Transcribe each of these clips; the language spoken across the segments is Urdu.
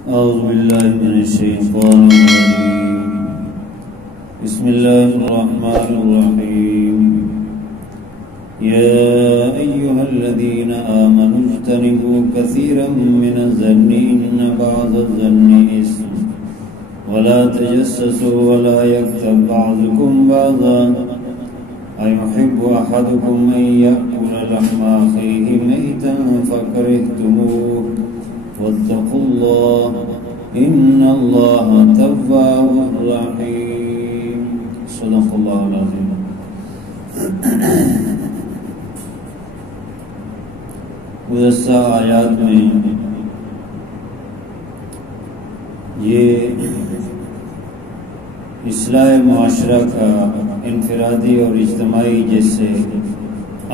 أعوذ بالله من الشيطان الرجيم. بسم الله الرحمن الرحيم. يا أيها الذين آمنوا اجتنبوا كثيرا من الظن إن بعض الظن إثم ولا تجسسوا ولا يغتب بعضكم بعضا أيحب أحدكم أن يأكل لحم أخيه ميتا فكرهتموه واتقوا الله إن الله تواب رحيم. صدق الله العظيم. گزشتہ آیات میں یہ اصلاح معاشرہ کا انفرادی اور اجتماعی جس سے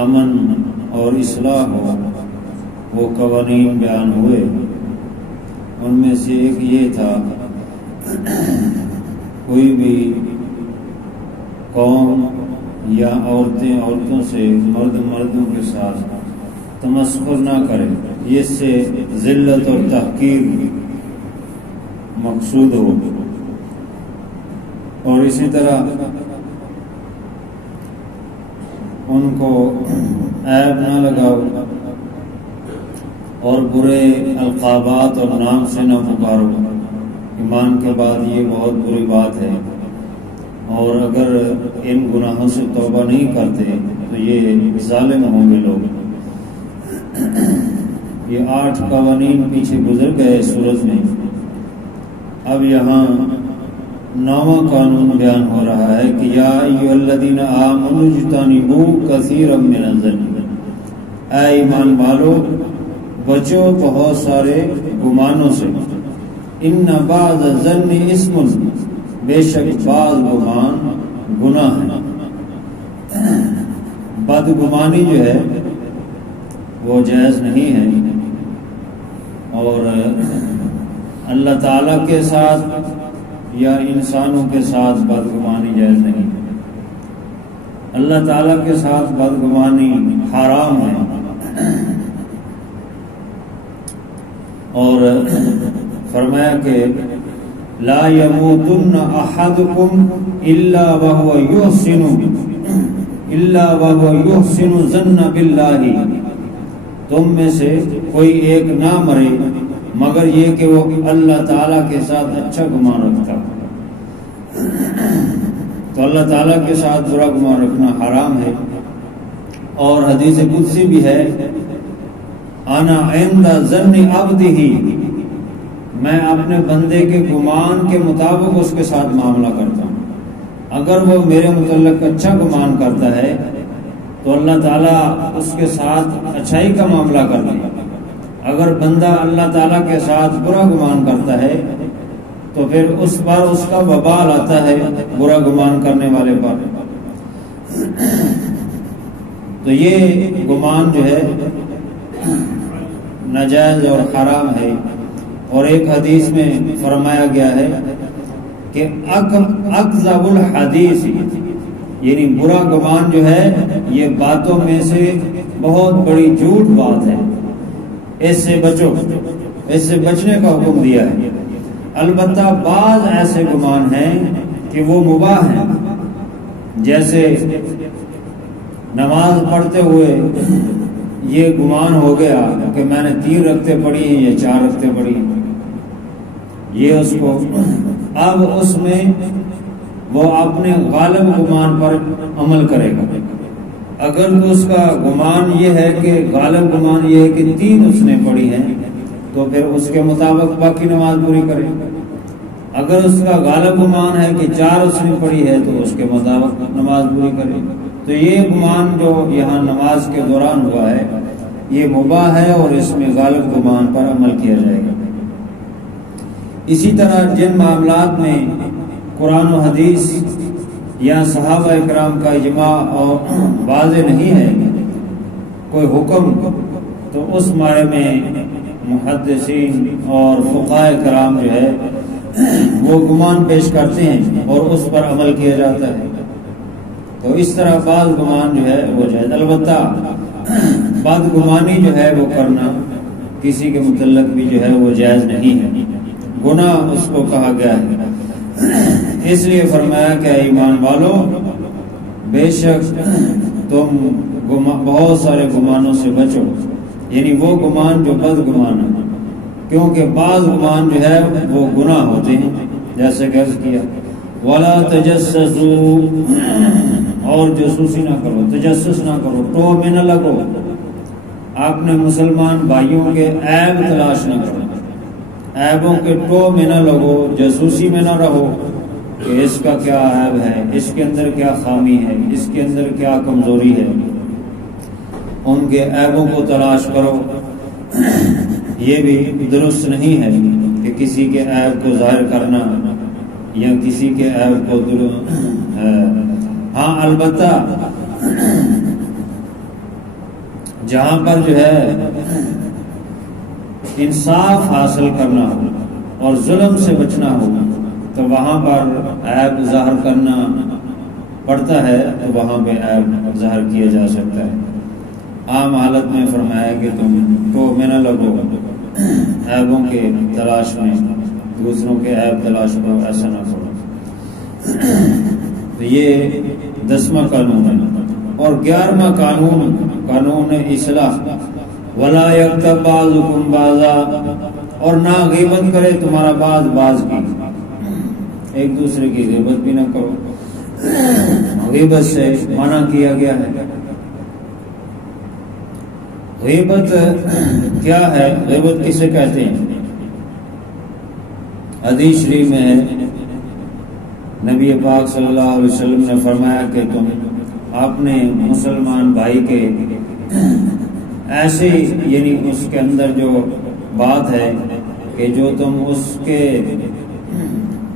امن اور اصلاح ہو وہ قوانین بیان ہوئے. ان میں سے ایک یہ تھا کوئی بھی قوم یا عورتوں سے مردوں کے ساتھ تمسخر نہ کرے، اس سے ذلت اور تحقیر مقصود ہو، اور اسی طرح ان کو عیب نہ لگاؤ اور برے القابات اور نام سے نہ پکارو. ایمان کے بعد یہ بہت بری بات ہے، اور اگر ان گناہوں سے توبہ نہیں کرتے تو یہ ظالم ہوں گے لوگ. یہ 8 قوانین پیچھے گزر گئے سورت میں. اب یہاں 9واں قانون بیان ہو رہا ہے کہ یا ایھا الذین آمنوا اجتنبوا کثیرا من الظن. اے ایمان والو، بچو بہت سارے گمانوں سے. ان بعض الظن اسم، بے شک بعض گمان گناہ ہے. بدگمانی جو ہے وہ جائز نہیں ہے، اور اللہ تعالیٰ کے ساتھ یا انسانوں کے ساتھ بدگمانی جائز نہیں. اللہ تعالیٰ کے ساتھ بدگمانی حرام ہے. اور فرمایا کہ لا يموتن احدكم الا وهو يحسن الظن بالله. تم میں سے کوئی ایک نہ مرے مگر یہ کہ وہ اللہ تعالیٰ کے ساتھ اچھا گمان رکھتا. تو اللہ تعالیٰ کے ساتھ برا گمان رکھنا حرام ہے. اور حدیث قدسی بھی ہے، انا عند ظن عبدہ، میں اپنے بندے کے گمان کے مطابق اس کے ساتھ معاملہ کرتا ہوں. اگر وہ میرے متعلق اچھا گمان کرتا ہے تو اللہ تعالیٰ اس کے ساتھ اچھائی کا معاملہ کرتا ہے. اگر بندہ اللہ تعالیٰ کے ساتھ برا گمان کرتا ہے تو پھر اس پر اس کا وبال آتا ہے برا گمان کرنے والے پر. تو یہ گمان جو ہے ناجائز اور حرام ہے. اور ایک حدیث میں فرمایا گیا ہے کہ اکذب الحدیث، یعنی برا گمان جو ہے یہ باتوں میں سے بہت بڑی جھوٹ بات ہے. اس سے بچو، اس سے بچنے کا حکم دیا ہے. البتہ بعض ایسے گمان ہیں کہ وہ مباح ہیں، جیسے نماز پڑھتے ہوئے یہ گمان ہو گیا کہ میں نے 3 رکعتیں پڑھی ہیں یا 4 رکعتیں پڑھی ہیں. یہ اس کو اب اس میں وہ اپنے غالب گمان پر عمل کرے گا. اگر تو اس کا گمان یہ ہے کہ غالب گمان یہ ہے کہ 3 اس نے پڑھی ہیں تو پھر اس کے مطابق باقی نماز پوری کرے. اگر اس کا غالب گمان ہے کہ 4 اس نے پڑھی ہے تو اس کے مطابق نماز پوری کرے. تو یہ گمان جو یہاں نماز کے دوران ہوا ہے یہ مباح ہے، اور اس میں غالب گمان پر عمل کیا جائے گا. اسی طرح جن معاملات میں قرآن و حدیث یا صحابہ اکرام کا اجماع اور واضح نہیں ہے کوئی حکم، تو اس بارے میں محدثین اور فقہاء کرام جو ہے وہ گمان پیش کرتے ہیں اور اس پر عمل کیا جاتا ہے. تو اس طرح بعض گمان جو ہے وہ جائز. البتہ بدگمانی جو ہے وہ کرنا کسی کے متعلق بھی جو ہے وہ جائز نہیں ہے. گناہ اس کو کہا گیا ہے۔ اس لیے فرمایا کہ ایمان والو بے شک تم بہت سارے گمانوں سے بچو، یعنی وہ گمان جو بد گمان ہے، کیونکہ بعض گمان جو ہے وہ گناہ ہوتے ہیں، جیسے کہ عرض کیا وَلَا تَجَسَّسُوا، اور جاسوسی نہ کرو، تجسس نہ کرو، ٹو میں نہ لگو، اپنے مسلمان بھائیوں کے عیب تلاش نہ کرو، عیبوں کے ٹو میں نہ لگو، جاسوسی میں نہ رہو کہ اس کا کیا عیب ہے، اس کے اندر کیا خامی ہے، اس کے اندر کیا کمزوری ہے، ان کے عیبوں کو تلاش کرو۔ یہ بھی درست نہیں ہے کہ کسی کے عیب کو ظاہر کرنا یا کسی کے عیب کو ہاں البتہ جہاں پر جو ہے انصاف حاصل کرنا ہو اور ظلم سے بچنا ہو تو وہاں پر عیب ظاہر کرنا پڑتا ہے، تو وہاں پہ عیب ظاہر کیا جا سکتا ہے۔ عام حالت میں فرمایا کہ تم تو میں نہ لگو عیبوں کے تلاش میں، دوسروں کے عیب تلاش کرو، ایسا نہ کرو۔ تو یہ 10واں قانون ہے۔ اور 11واں قانون اصلاح، وَلَا يَغْتَبْ بَعْضُكُمْ بَعْضًا، اور نہ غیبت کرے تمہارا بعض کی، ایک دوسرے کی غیبت بھی نہ کرو، غیبت سے منع کیا گیا ہے۔ غیبت کیا ہے؟ غیبت کسے کہتے ہیں؟ حدیث شریف میں ہے، نبی پاک صلی اللہ علیہ وسلم نے فرمایا کہ تم اپنے مسلمان بھائی کے ایسے، یعنی اس کے اندر جو بات ہے کہ جو تم اس کے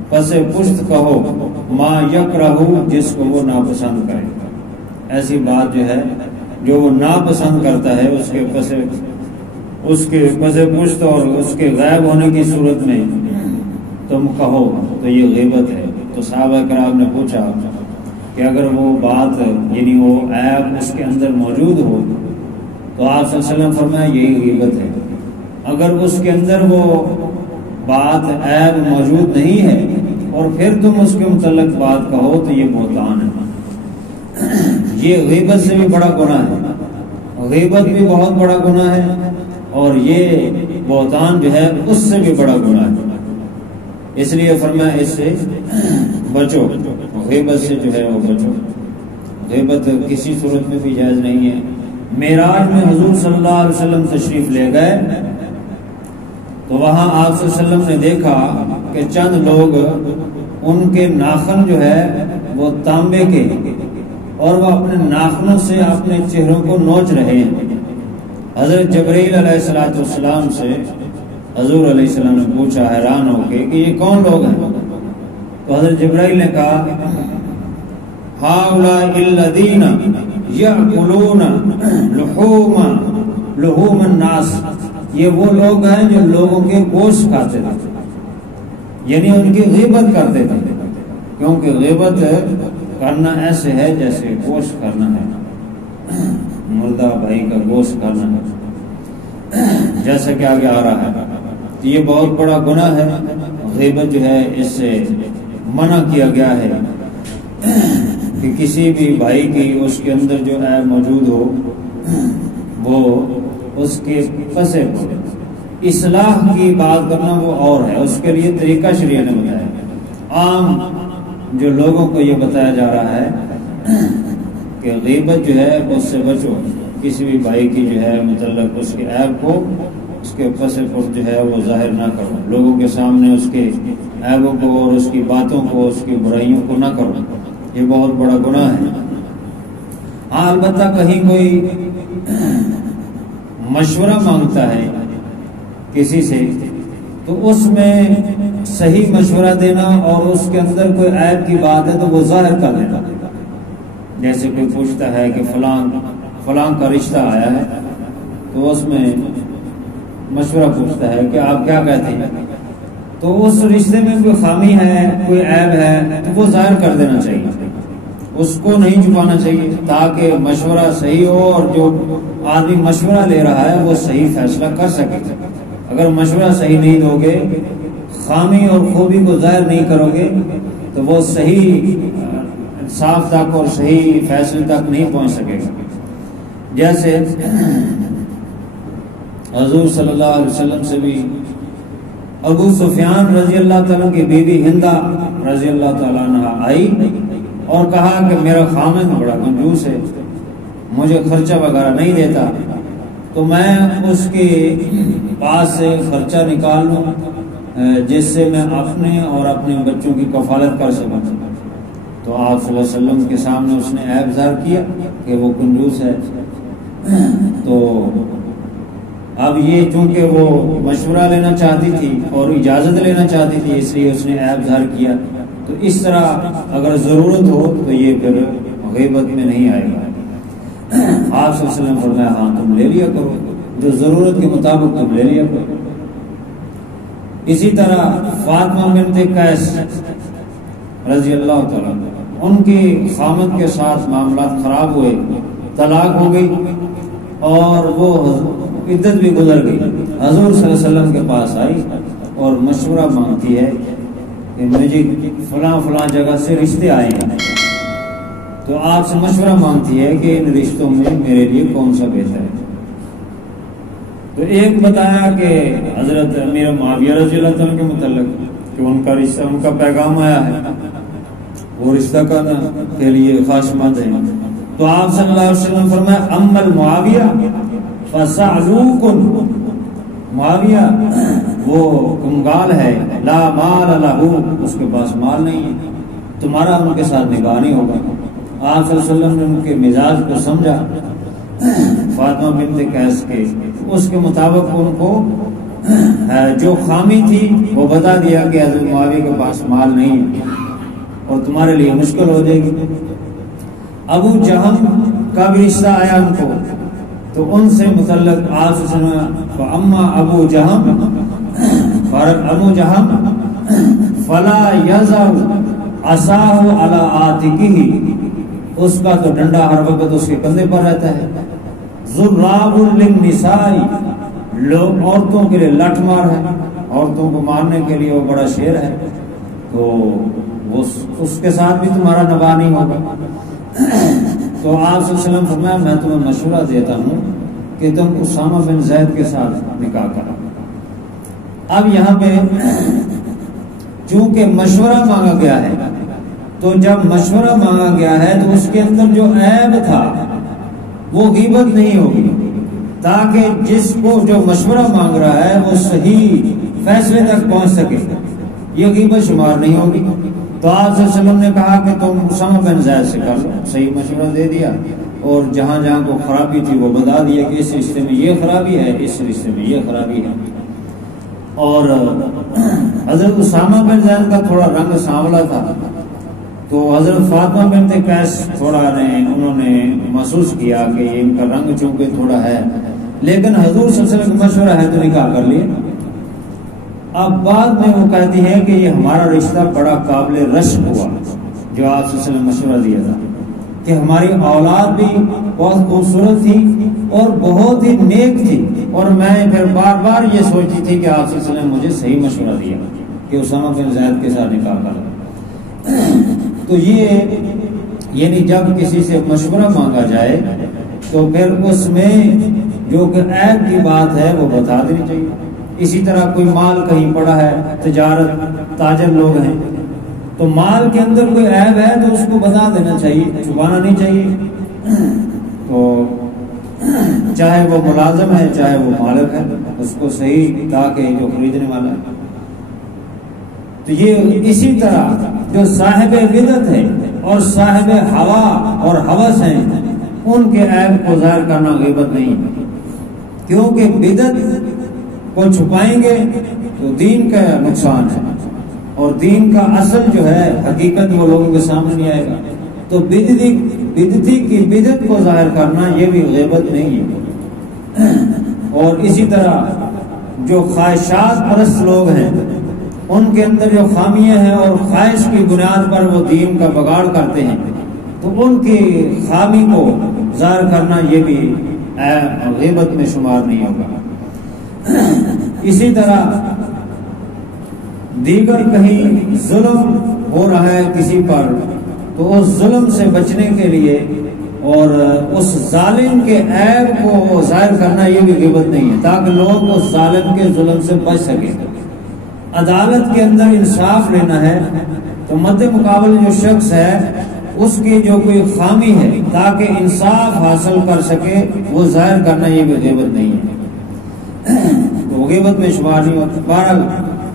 پس پشت کہو، ما یکرہ، جس کو وہ ناپسند کرے، ایسی بات جو ہے جو وہ ناپسند کرتا ہے اس کے پس پشت اور اس کے غائب ہونے کی صورت میں تم کہو، تو یہ غیبت ہے۔ تو صحابہ کرام نے پوچھا کہ اگر وہ بات، یعنی وہ عیب اس کے اندر موجود ہو تو آپ صلی اللہ علیہ وسلم فرمایا یہی غیبت ہے۔ اگر اس کے اندر وہ بات عیب موجود نہیں ہے اور پھر تم اس کے متعلق بات کہو تو یہ بہتان ہے، یہ غیبت سے بھی بڑا گناہ ہے، غیبت بھی بہت بڑا گناہ ہے، اور یہ بہتان جو ہے اس سے بھی بڑا گناہ ہے۔ اس لیے فرمایا اس سے بچو، غیبت سے جو ہے وہ بچو، غیبت کسی صورت میں بھی جائز نہیں ہے۔ معراج میں حضور صلی اللہ علیہ وسلم تشریف لے گئے تو وہاں آپ صلی اللہ علیہ وسلم نے دیکھا کہ چند لوگ، ان کے ناخن جو ہے وہ تانبے کے، اور وہ اپنے ناخنوں سے اپنے چہروں کو نوچ رہے ہیں۔ حضرت جبرائیل علیہ السلام سے حضور علیہ السلام نے پوچھا حیران ہو کے کہ یہ کون لوگ ہیں؟ تو حضرت جبرائیل نے کہا هؤلاء الذین یأکلون لحوم الناس، یہ وہ لوگ ہیں جو لوگوں کے گوشت کھاتے تھے، یعنی ان کی غیبت کرتے تھے، کیونکہ غیبت کرنا ایسے ہے جیسے گوشت کرنا ہے، مردہ بھائی کا گوشت کرنا ہے، جیسا کہ آگے آ رہا ہے۔ تو یہ بہت بڑا گناہ ہے، غیبت جو ہے اس سے منع کیا گیا ہے کہ کسی بھی بھائی کی اس کے اندر جو عیب موجود ہو وہ اس کے پسے اصلاح کی بات کرنا وہ اور ہے، اس کے لیے طریقہ شریعت نے بتایا۔ عام جو لوگوں کو یہ بتایا جا رہا ہے کہ غیبت جو ہے اس سے بچو، کسی بھی بھائی کی جو ہے متعلق اس کے عیب کو، اس کے پسے پر جو ہے وہ ظاہر نہ کرو، لوگوں کے سامنے اس کے عیبوں کو اور اس کی باتوں کو، اس کی برائیوں کو نہ کرو، یہ بہت بڑا گناہ ہے۔ ہاں البتہ کہیں کوئی مشورہ مانگتا ہے کسی سے تو اس میں صحیح مشورہ دینا، اور اس کے اندر کوئی عیب کی بات ہے تو وہ ظاہر کر دینا۔ جیسے کوئی پوچھتا ہے کہ فلاں کا رشتہ آیا ہے تو اس میں مشورہ پوچھتا ہے کہ آپ کیا کہتے ہیں، تو اس رشتے میں کوئی خامی ہے، کوئی عیب ہے تو وہ ظاہر کر دینا چاہیے، اس کو نہیں چھپانا چاہیے، تاکہ مشورہ صحیح ہو اور جو آدمی مشورہ لے رہا ہے وہ صحیح فیصلہ کر سکے۔ اگر مشورہ صحیح نہیں دو گے خامی اور خوبی کو ظاہر نہیں کرو گے تو وہ صحیح انصاف تک اور صحیح فیصلے تک نہیں پہنچ سکے گا. جیسے حضور صلی اللہ علیہ وسلم سے بھی ابو سفیان رضی اللہ تعالیٰ کی بیوی ہندہ رضی اللہ تعالیٰ عنہ آئی اور کہا کہ میرا خامن بڑا کنجوس ہے، مجھے خرچہ وغیرہ نہیں دیتا، تو میں اس کے پاس سے خرچہ نکال لوں جس سے میں اپنے اور اپنے بچوں کی کفالت کر سکوں. تو آپ صلی اللہ علیہ وسلم کے سامنے اس نے عیب ظاہر کیا کہ وہ کنجوس ہے. تو اب یہ چونکہ وہ مشورہ لینا چاہتی تھی اور اجازت لینا چاہتی تھی، اس لیے اس نے عیب ظاہر کیا. تو اس طرح اگر ضرورت ہو تو یہ پھر غیبت میں نہیں آئے گا. آپ صلی اللہ علیہ وسلم فرمایا ہاں تم لے لیا کرو، جو ضرورت کے مطابق تم لے لیا کرو. اسی طرح فاطمہ بنت قیس رضی اللہ تعالیٰ ان کی خامد کے ساتھ معاملات خراب ہوئے، طلاق ہو گئی اور وہ عدت بھی گزر گئی. حضور صلی اللہ علیہ وسلم کے پاس آئی اور مشورہ مانگتی ہے کہ مجھے فلاں فلاں جگہ سے رشتے آئے ہیں، تو آپ سے مشورہ مانگتی ہے کہ ان رشتوں میں میرے لیے کون سا بہتر ہے. تو ایک بتایا کہ حضرت امیر معاویہ رضی اللہ تعالیٰ کے متعلق کہ ان کا رشتہ، ان کا پیغام آیا ہے، وہ رشتہ کرنا کے لیے خواہش مند ہے. تو آپ صلی اللہ علیہ وسلم فرمایا اما معاویہ فسعلوکن، معاویہ وہ کنگال ہے، لا مال لہ، اس کے پاس مال نہیں ہے، تمہارا ان کے ساتھ نکاح نہیں ہوگا. آپ صلی اللہ علیہ وسلم نے ان کے مزاج کو سمجھا فاطمہ بنت قیس کے، اس کے مطابق ان کو جو خامی تھی وہ بتا دیا کہ حضرت معاویہ کے پاس مال نہیں ہے اور تمہارے لیے مشکل ہو جائے گی. ابو جہم کا بھی رشتہ آیا ان کو، تو ان سے متعلق آپ سے سنا فاما ابو جہم فلا یضع عصاہ علی عاتقہ، اس کا تو ڈنڈا ہر وقت اس کے کندھے پر رہتا ہے. ضراب للنساء، لوگ عورتوں کے لیے لٹ مار ہے، عورتوں کو مارنے کے لیے وہ بڑا شیر ہے. تو اس کے ساتھ بھی تمہارا نباہ نہیں ہوگا. تو آپ صلی اللہ علیہ وسلم فرمایا میں تمہیں مشورہ دیتا ہوں کہ تم اسامہ بن زید کے ساتھ نکاح کرو. اب یہاں پہ چونکہ مشورہ مانگا گیا ہے، تو جب مشورہ مانگا گیا ہے تو اس کے اندر جو عیب تھا وہ غیبت نہیں ہوگی، تاکہ جس کو جو مشورہ مانگ رہا ہے وہ صحیح فیصلے تک پہنچ سکے، یہ غیبت شمار نہیں ہوگی. تو آپ صلی اللہ علیہ وسلم نے کہا کہ تم اسامہ بن زید سے کر لو، صحیح مشورہ دے دیا اور جہاں جہاں کو خرابی تھی وہ بتا دیا کہ اس رشتے میں یہ خرابی ہے، اس رشتے میں یہ خرابی ہے. اور حضرت اسامہ بن زید کا تھوڑا رنگ سانولا تھا، تو حضرت فاطمہ بنت قیس تھوڑا انہوں نے محسوس کیا کہ ان کا رنگ چونکہ تھوڑا ہے، لیکن حضور صلی اللہ علیہ وسلم کا مشورہ ہے تو نکاح کر لیے. اب بعد میں وہ کہتی ہے کہ یہ ہمارا رشتہ بڑا قابل رشک ہوا، جو آپ صلی اللہ علیہ وسلم مشورہ دیا تھا کہ ہماری اولاد بھی بہت خوبصورت تھی اور بہت ہی نیک تھی، اور میں پھر بار بار یہ سوچتی تھی کہ آپ صلی اللہ علیہ وسلم مجھے صحیح مشورہ دیا کہ اسامہ بن زید کے ساتھ نکاح کر. تو یہ یعنی جب کسی سے مشورہ مانگا جائے تو پھر اس میں جو کہ عیب کی بات ہے وہ بتا دینی چاہیے. اسی طرح کوئی مال کہیں پڑا ہے، تجارت تاجر لوگ ہیں، تو مال کے اندر کوئی عیب ہے تو اس کو بتا دینا چاہیے، چھپانا نہیں چاہیے. تو چاہے وہ ملازم ہے چاہے وہ مالک ہے، اس کو صحیح تاکہ جو خریدنے والا ہے. تو یہ اسی طرح جو صاحب بدعت ہے اور صاحب ہوا اور ہوس ہیں ان کے عیب کو ظاہر کرنا غیبت نہیں، کیونکہ بدعت کو چھپائیں گے تو دین کا نقصان ہے، اور دین کا اصل جو ہے حقیقت وہ لوگوں کے سامنے نہیں آئے گا. تو بدعتی کی بدعت کو ظاہر کرنا یہ بھی غیبت نہیں ہے. اور اسی طرح جو خواہشات پرست لوگ ہیں ان کے اندر جو خامیاں ہیں اور خواہش کی بنیاد پر وہ دین کا بگاڑ کرتے ہیں، تو ان کی خامی کو ظاہر کرنا یہ بھی غیبت میں شمار نہیں ہوگا. اسی طرح دیگر کہیں ظلم ہو رہا ہے کسی پر تو اس ظلم سے بچنے کے لیے اور اس ظالم کے عیب کو ظاہر کرنا یہ بھی غیبت نہیں ہے، تاکہ لوگ اس ظالم کے ظلم سے بچ سکیں۔ عدالت کے اندر انصاف لینا ہے تو مد مقابل جو شخص ہے اس کی جو کوئی خامی ہے تاکہ انصاف حاصل کر سکے وہ ظاہر کرنا یہ بھی غیبت نہیں ہے، تو غیبت میں شمار نہیں ہوتا۔ بہرحال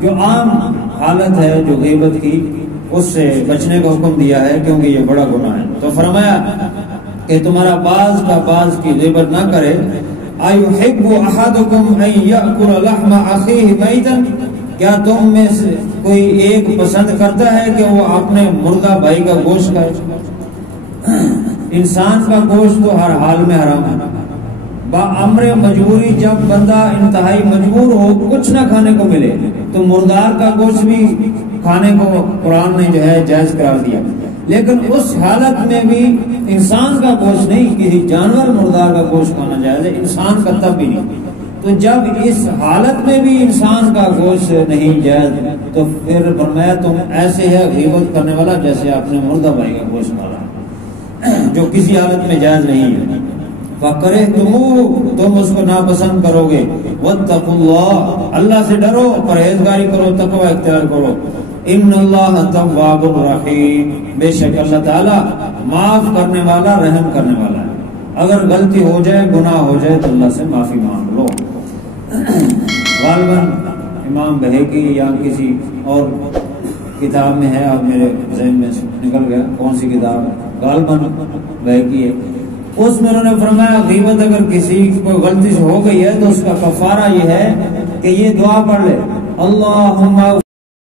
جو عام حالت ہے جو غیبت کی اس سے بچنے کا حکم دیا ہے کیونکہ یہ بڑا گناہ ہے۔ تو فرمایا کہ تمہارا بعض کا بعض کی غیبت نہ کرے۔ اَيُحِبُّ أَحَدُكُمْ أَن يَأْكُلَ لَحْمَ أَخِيهِ مَيْتًا، کیا تم میں سے کوئی ایک پسند کرتا ہے کہ وہ اپنے مردہ بھائی کا گوشت کھائے؟ انسان کا گوشت تو ہر حال میں حرام ہے، بامر مجبوری جب بندہ انتہائی مجبور ہو کچھ نہ کھانے کو ملے تو مردار کا گوشت بھی کھانے کو قرآن نے جو ہے جائز قرار دیا، لیکن اس حالت میں بھی انسان کا گوشت نہیں، کسی جانور مردار کا گوشت کھانا جائز ہے، انسان کا تب بھی نہیں۔ تو جب اس حالت میں بھی انسان کا گوشت نہیں جائز تو پھر فرمایا تم ایسے ہے غیبت کرنے والا جیسے اپنے مردہ بھائی کا گوشت کھانا جو کسی حالت میں جائز نہیں ہے۔ فَكَرِهْتُمُوهُ، تم اس کو ناپسند کرو گے۔ وَاتَّقُوا اللَّهَ، اللہ سے ڈرو، پرہیزگاری کرو، تقوی اختیار کرو۔ إِنَّ اللَّهَ تَوَّابٌ رَحِيمٌ، بے شک اللہ تعالیٰ معاف کرنے والا رحم کرنے والا ہے۔ اگر غلطی ہو جائے گناہ ہو جائے تو اللہ سے معافی مانگ لو۔ غالباً امام بہیقی یا کسی اور کتاب میں ہے، اب میرے ذہن میں نکل گیا کون سی کتاب ہے، غالباً بہیقی ہے، اس میں انہوں نے فرمایا غیبت اگر کسی کو غلطی سے ہو گئی ہے تو اس کا کفارہ یہ ہے کہ یہ دعا پڑھ لے، اللہم